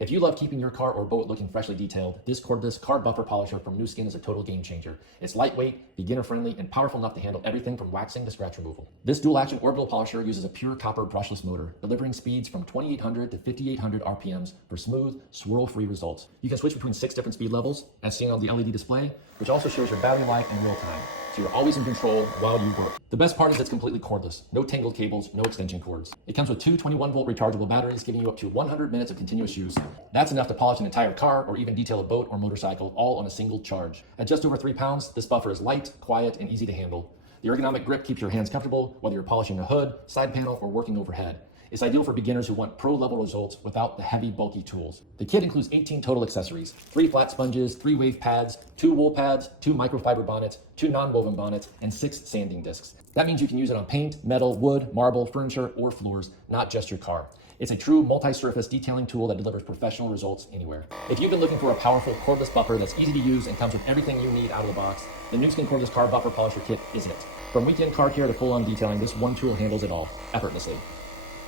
If you love keeping your car or boat looking freshly detailed, this Cordless Car Buffer Polisher from Niusken is a total game changer. It's lightweight, beginner-friendly, and powerful enough to handle everything from waxing to scratch removal. This dual-action Orbital Polisher uses a pure copper brushless motor, delivering speeds from 2,800 to 5,800 RPMs for smooth, swirl-free results. You can switch between 6 different speed levels, as seen on the LED display, which also shows your battery life in real time, so you're always in control while you work. The best part is it's completely cordless. No tangled cables, no extension cords. It comes with two 21-volt rechargeable batteries, giving you up to 100 minutes of continuous use. That's enough to polish an entire car or even detail a boat or motorcycle, all on a single charge. At just over 3 pounds, this buffer is light, quiet, and easy to handle. The ergonomic grip keeps your hands comfortable, whether you're polishing a hood, side panel, or working overhead. It's ideal for beginners who want pro-level results without the heavy, bulky tools. The kit includes 18 total accessories: 3 flat sponges, 3 wave pads, 2 wool pads, 2 microfiber bonnets, 2 non-woven bonnets, and 6 sanding discs. That means you can use it on paint, metal, wood, marble, furniture, or floors, not just your car. It's a true multi-surface detailing tool that delivers professional results anywhere. If you've been looking for a powerful cordless buffer that's easy to use and comes with everything you need out of the box, the Niusken Cordless Car Buffer Polisher Kit is it. From weekend car care to full-on detailing, this one tool handles it all effortlessly.